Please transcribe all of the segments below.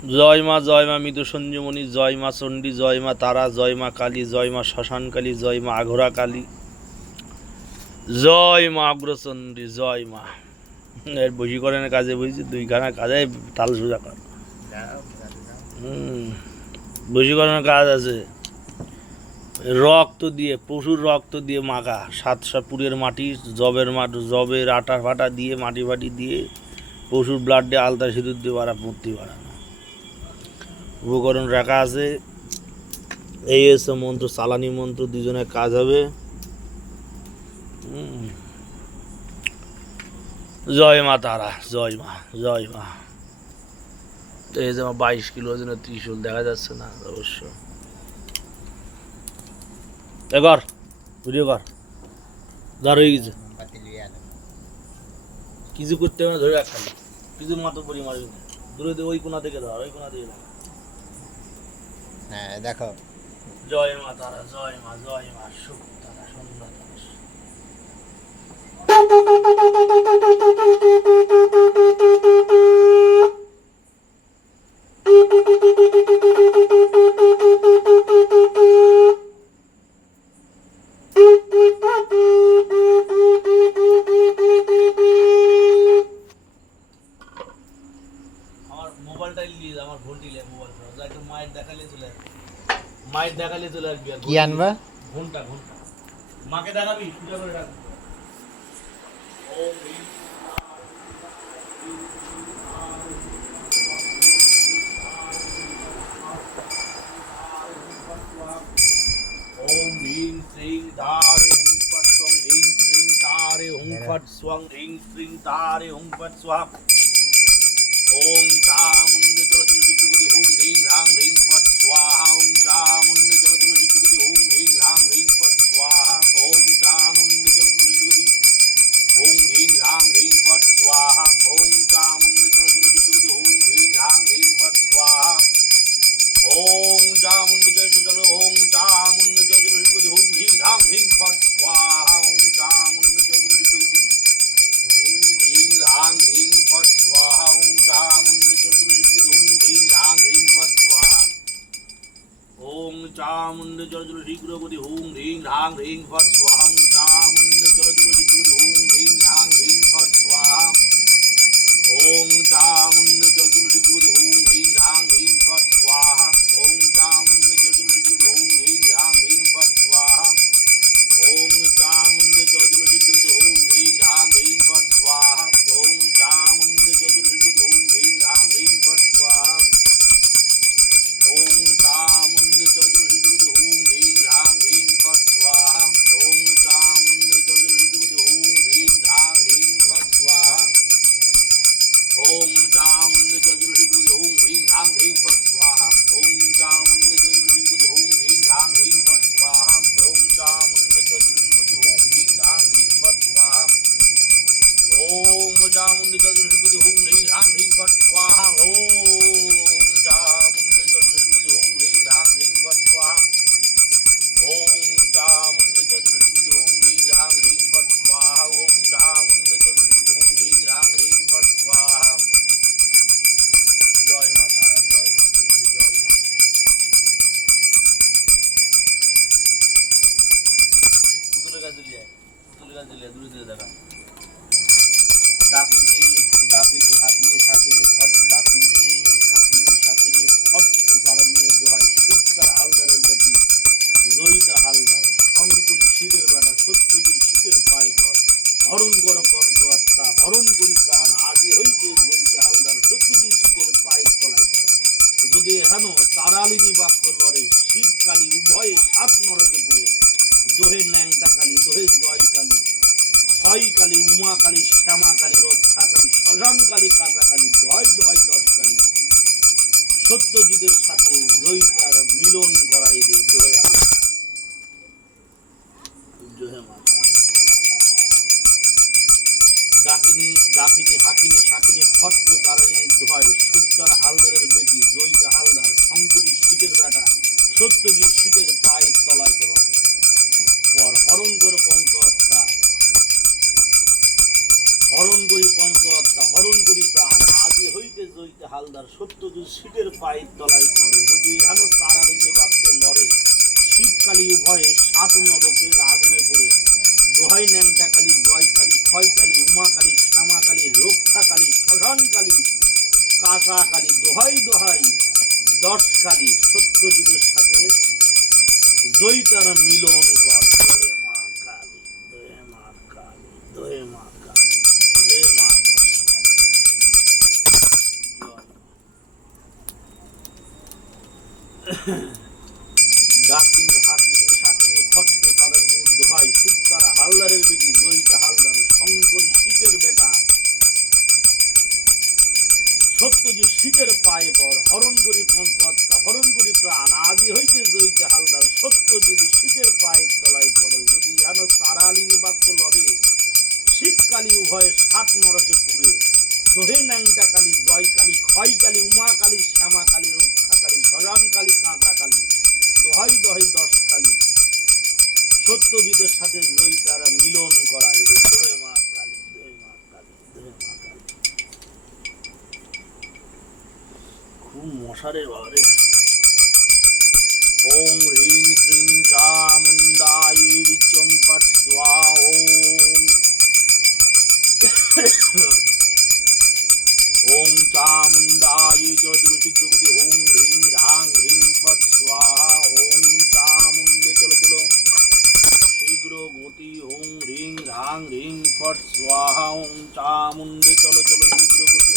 জয় মা জয় মা মৃদু সঞ্জীবনী, জয় মা চণ্ডী, জয় মা তারা, জয় মা কালী, জয় মা শ্মশান কালী, জয় মা আঘোরা কালী, জয় মা অগ্রচণ্ডী, জয় মা। এর বশীকরণের কাজে বুঝছি দুইখানা কাজে তাল সোজা কর। বশীকরণের কাজ আছে। রক্ত দিয়ে, পশুর রক্ত দিয়ে মাখা সাত সাপুরের মাটি, জবের মাটি জবের আটা ফাটা দিয়ে, মাটি ফাটি দিয়ে, পশুর ব্লাড দিয়ে আলতা সিঁদুর দিয়ে বাড়া, মূর্তি বাড়ানো উপকরণ রাখা আছে। এই এসে মন্ত্র, চালানি মন্ত্র, দুজনের কাজ হবে। জয় মা তারা, জয় মা জয় মা। এই যে বাইশ কিলো ওজনে ত্রিশূল দেখা যাচ্ছে না অবশ্য। কর, ভিডিও কর। ধর হয়ে গেছে। কিছু করতে হবে ধরে রাখতাম কিছু মাত্র পরি মারবি দূরে ওই কোনা থেকে ধর, ওই কোনা থেকে হ্যাঁ দেখো। জয় মা তারা জয় মা জয় মা সুখ তারা সুন্দর তারা মায়ের দেখালে চলে আসবি আর কি আনবা? ঘণ্টা ঘণ্টা মাকে দেখাবি? পূজা করে রাখবি ওম হ্রিং ওম হ্রিং শ্রিং তারে হুং ফট স্বং হ্রিং শ্রিং তারে হুং ফট স্বং হ্রিং শ্রিং তারে হুং ফট স্বাহ হুং হ্রিং রাং হ্রিং ফট হরণ কর পঙ্ক আত্মা করি প্রাণ। হইতে জয়িতা হালদার পায়ের তলায় কর যদি বাক্য লড়ে উভয়ে সাত নরকে পুরে। দোহে ন্যাংটা কালী, দোহে জয় কালী হয় কালী, উমা কালী, শ্যামা কালী, রক্ষা কালী কালী কালী, ধয় ধয় দশ কালী। সত্যজিতের সাথে জয়িতার মিলন করাই দে সত্যজিৎ শীতের পায়ের তলায় দেওয়া পর হরঙ্গর পঞ্চহত্যা হরণ করি পঞ্চহত্যা হরণ করি প্রাণ। আজি হইতে জয়িতে হালদার সত্যজিৎ শীতের পায়ের তলায় করে যদি এখানো তারা নিজে লড়ে, শীতকালী উভয়ে সাত নরকের আগুনে পড়ে। দোহাই ন্যাংটাকালী, জয়কালী, ক্ষয়কালী, উমাকালী, শ্যামাকালী রক্ষাকালী শ্মশানকালী কাঁচাকালী দোহাই দোহাই দশকালী সত্যজিৎ সাথে জয়ী তারা মিলন করে সত্যজিৎ যে শীতের পায়ে পর হরণ করি হরণগুড়ি হরণ করি প্রাণ আজি হইতে জয়িতে হালদার, সত্যজিৎ যদি শীতের পায়ে তলায় পড়ে। যদি যেন তারালিনি বাক্য লড়ে, শীতকালী উভয়ে সাত নরকে পুরে দোহে ন্যাংটা কালী, জয় কালী, ক্ষয় কালী, উমা কালী, শ্যামা কালী, রক্ষা কালী সজান কালী, কাঁচা কালী, দোহাই দহে দশ কালী। সত্যজিতের সাথে জয়িতারা মিলন করায়। খুব মশারে বাবারে ওং হ্রিং শ্রিং চা মুন্ডায় বিচং ওম ওং। চা মুন্ডায় চতুর্শিক দুপতি হ্রিং রাং হ্রিং পট স্বা ওং চা চলো চলো। শীঘ্র গতি ওং হ্রিং রাং হ্রিং ফট স্বাহা ওং চা চলো চলো শীঘ্র গতি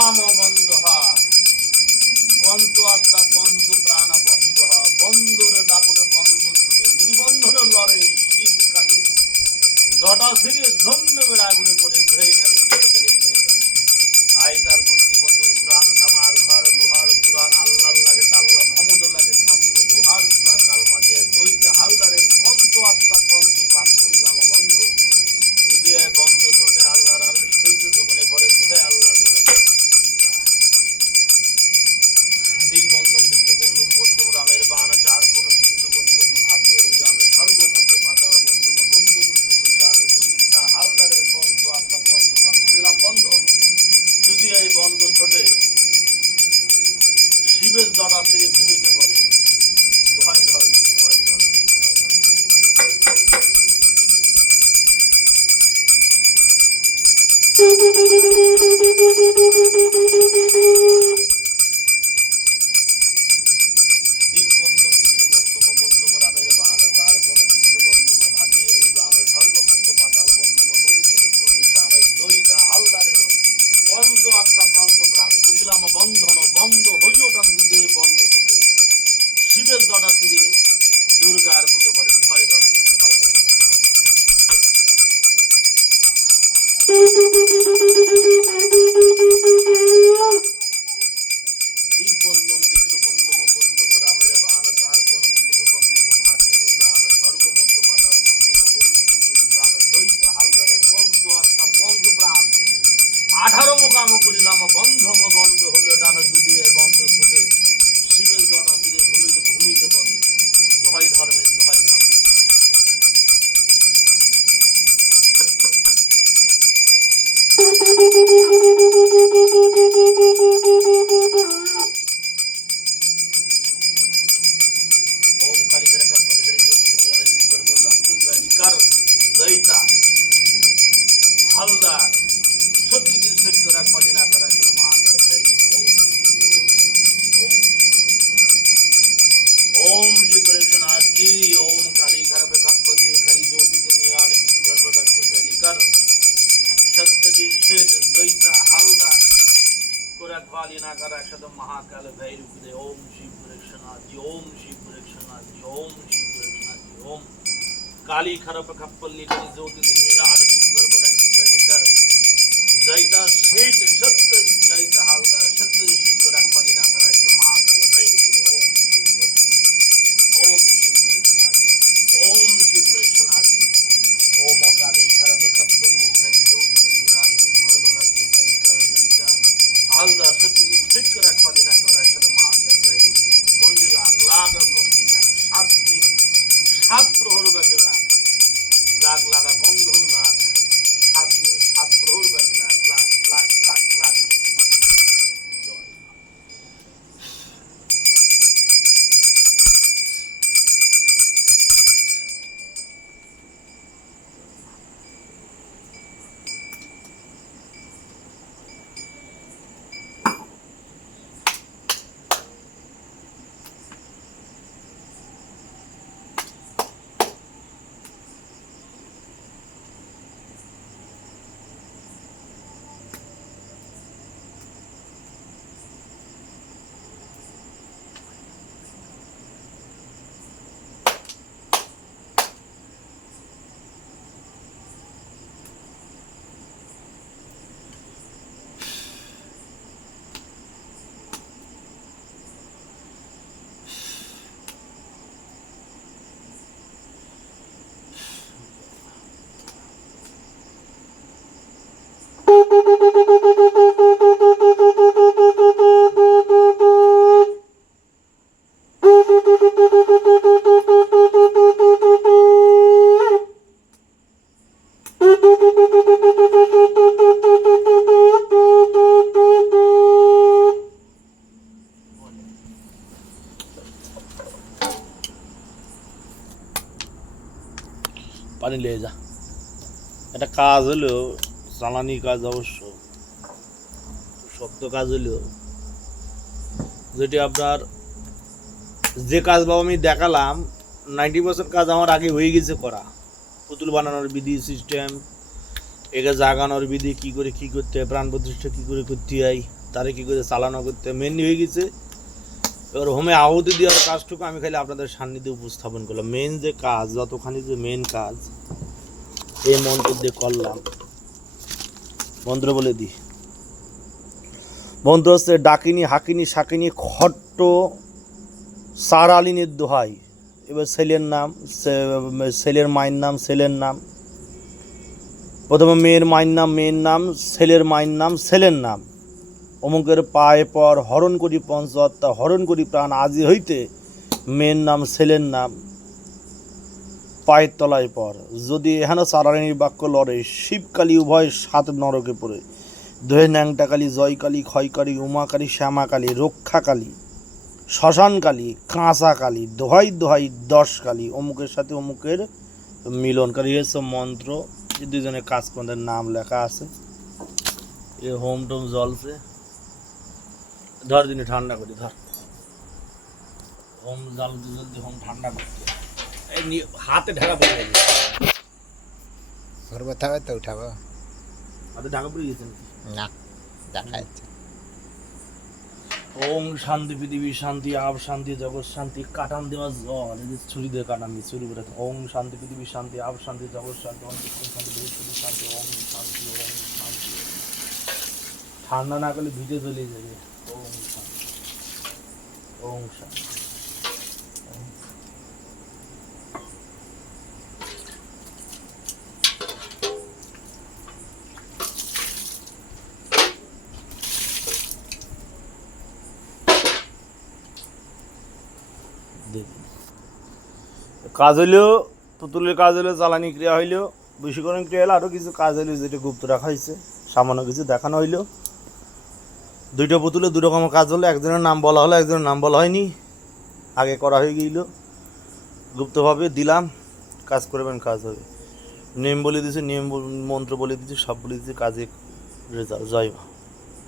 bomb almost. गोरक्षनाथ जी ओम शिव गोरक्षनाथ जी ओम शिव गोरक्षनाथ जी ओम काली खरप खप्पल्ली करी ज्योति दिन পানি নিয়ে যা একটা কাজ হলো জ্বালানি কাজ অবশ্য, শক্ত কাজ হলো যেটি আপনার যে কাজ বাবা আমি দেখালাম নাইনটি পার্সেন্ট কাজ আমার আগে হয়ে গেছে করা। পুতুল বানানোর বিধি সিস্টেম একে জাগানোর বিধি, কী করে কী করতে হয়, প্রাণ প্রতিষ্ঠা কী করে করতে হয়, তারে কী করে চালানো করতে হয় মেনলি হয়ে গেছে। এবার হোমে আহুতি দেওয়ার কাজটুকু আমি খালি আপনাদের সান্নিধ্যে উপস্থাপন করলাম। মেন যে কাজ, যতখানি যে মেন কাজ, এই মন্ত্র দিয়ে করলাম। মন্ত্র বলে দিই। মন্ত্র হচ্ছে ডাকিনি, হাকিনি শাকিনি খট্ট, সারালিনের দোহাই। এবার ছেলের নাম ছেলের মায়ের নাম, ছেলের নাম। প্রথমে মেয়ের মায়ের নাম, মেয়ের নাম, ছেলের মায়ের নাম, ছেলের নাম। অমুকের পায়ে পর হরণ করি পঞ্চহত্যা হরণ করি প্রাণ, আজি হইতে মেয়ের নাম, ছেলের নাম। পায়ের তলায় পর যদি এখানে সারায়ণীর বাক্য লড়ে, শিবকালী উভয় সাত নরকে পড়ে। দোহে ন্যাংটাকালী, জয়কালী, ক্ষয়কালী, উমাকালী, শ্যামাকালী, রক্ষাকালী, শ্মশানকালী কাঁচাকালী দোহাই দোহাই দশকালী, অমুকের সাথে অমুকের মিলনকারী এসব মন্ত্র। এই দুজনের কাজকর্মের নাম লেখা আছে। এ হোম টোম জলছে ধর দিনে ঠান্ডা করি, ধর। হোম জলদি জলদি হোম ঠান্ডা করতে হাতে ঢাকা পড়ে গেছে। ঘর ব্যথা তো উঠাবো। হাতে ঢাকা পড়ে গেছে না দেখা যাচ্ছে। ওম শান্তি পৃথিবী শান্তি আব শান্তি জগৎ শান্তি কাটান দেওয়া জল। এই যে ছুরি দিয়ে কাটান দিয়ে ছুরি ওম শান্তি পৃথিবী শান্তি আব শান্তি জগৎ শান্তি ওম শান্তি বৃহস্পতি শান্তি ওম শান্তি ওম শান্তি। ঠান্ডা না করলে ভিজে চলে যাবে। ওম শান্তি ওম শান্তি। দেখুন কাজ হইলেও, পুতুলের কাজ হইলেও, জ্বালানি ক্রিয়া হইলেও বশীকরণ ক্রিয়া হলো আরও কিছু কাজ হইল যেটা গুপ্ত রাখা হয়েছে সামান্য কিছু দেখানো হইল দুইটা পুতুলে দু রকম কাজ হলো, একজনের নাম বলা হলো, একজনের নাম বলা হয়নি। আগে করা হয়ে গেল গুপ্তভাবে দিলাম, কাজ করবেন, কাজ হবে। নিয়ম বলে দিয়েছি নিয়ম মন্ত্র বলে দিয়েছি সব বলে দিয়েছি কাজে রেজাল্ট জয় মা।